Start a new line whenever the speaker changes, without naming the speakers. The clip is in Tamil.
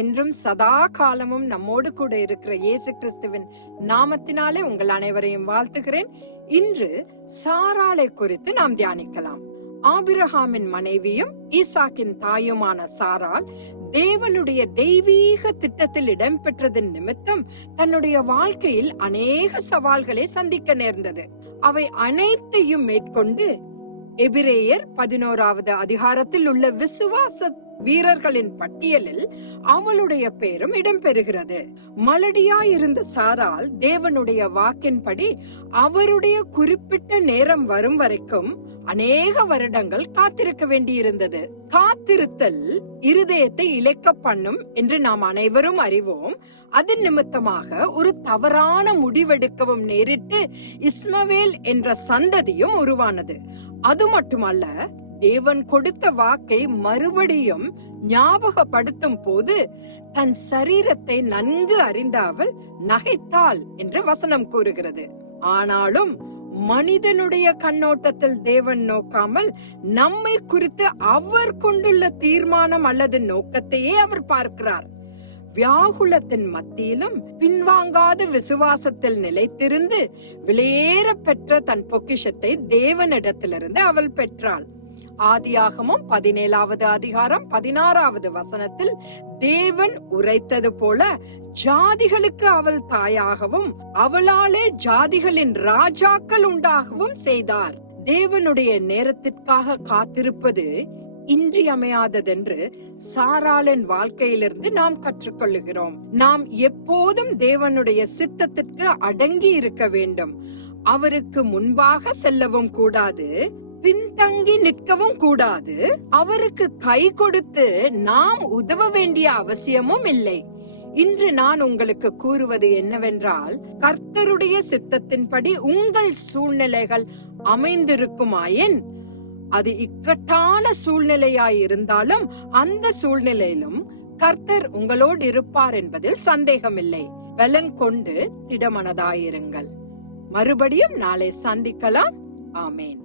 என்றும் சதா காலமும் நம்மோடு கூட இருக்கிற இயேசு கிறிஸ்துவின் நாமத்தினாலே உங்கள் அனைவரையும் வாழ்த்துகிறேன். இன்று சாராளை குறித்து நாம் தியானிக்கலாம். ஆபிரஹாமின் மனைவியும் ஈசாக்கின் தாயுமான சாரால் தேவனுடைய தெய்வீக திட்டத்தில் இடம்பெற்றதன் நிமித்தம் தன்னுடைய வாழ்க்கையில் அநேக சவால்களை சந்திக்க நேர்ந்தது. அவை அனைத்தையும் மேற்கொண்டு எபிரேயர் பதினோராவது அதிகாரத்தில் உள்ள விசுவாச வீரர்களின் பட்டியலில் அவளுடைய பெயரும் இடம்பெறுகிறது. மலடியாயிருந்த சாரால் தேவனுடைய வாக்கின்படி அவருடைய குறிப்பிட்ட நேரம் வரும் வரைக்கும் அநேக வருடங்கள் காத்திருக்க வேண்டியிருந்தது. காத்திருத்தல் இருதயத்தை இழைக்க பண்ணும் என்று நாம் அனைவரும் அறிவோம். அதன் நிமித்தமாக ஒரு தவறான முடிவெடுக்கவும் நேரிட்டு இஸ்மவேல் என்ற சந்ததியும் உருவானது. அது மட்டுமல்ல தேவன் கொடுத்த வாக்கை மறுபடியும் ஞாபகப்படுத்தும் போது தன் சரீரத்தை நன்கு அறிந்த அவள் நகைத்தாள் என்று வசனம் கூறுகிறது. ஆனாலும் மனிதனுடைய கண்ணோட்டத்தில் தேவன் நோக்காமல் நம்மை குறித்து அவர் கொண்டுள்ள தீர்மானம் அல்லது நோக்கத்தையே அவர் பார்க்கிறார். வியாகுலத்தின் மத்தியிலும் பின்வாங்காத விசுவாசத்தில் நிலைத்திருந்து விலையேற பெற்ற தன் பொக்கிஷத்தை தேவனிடத்திலிருந்து அவள் பெற்றாள். ஆதியாகமும் பதினேழாவது அதிகாரம் பதினாறாவது வசனத்தில் தேவன் உரைத்தது போல ஜாதிகளுக்கு அவள் தாயாகவும் அவளாலே ஜாதிகளின் ராஜாக்கள் உண்டாகவும் செய்தார். தேவனுடைய நேரத்திற்காக காத்திருப்பது இன்றியமையாததென்று சாராளின் வாழ்க்கையிலிருந்து நாம் கற்றுக்கொள்ளுகிறோம். நாம் எப்போதும் தேவனுடைய சித்தத்திற்கு அடங்கி இருக்க வேண்டும். அவருக்கு முன்பாக செல்லவும் கூடாது. பின்தங்கி நிற்கவும் கூடாது. அவருக்கு கை கொடுத்து நாம் உதவ வேண்டிய அவசியமும் இல்லை. இன்று நான் உங்களுக்கு கூறுவது என்னவென்றால் கர்த்தருடைய சித்தத்தின்படி உங்கள் சூழ்நிலைகள் அமைந்திருக்குமாயின் அது இக்கட்டான சூழ்நிலையாய் இருந்தாலும் அந்த சூழ்நிலையிலும் கர்த்தர் உங்களோடு இருப்பார் என்பதில் சந்தேகமில்லை. பலன் கொண்டு திடமனதாயிருங்கள். மறுபடியும் நாளை சந்திக்கலாம். ஆமேன்.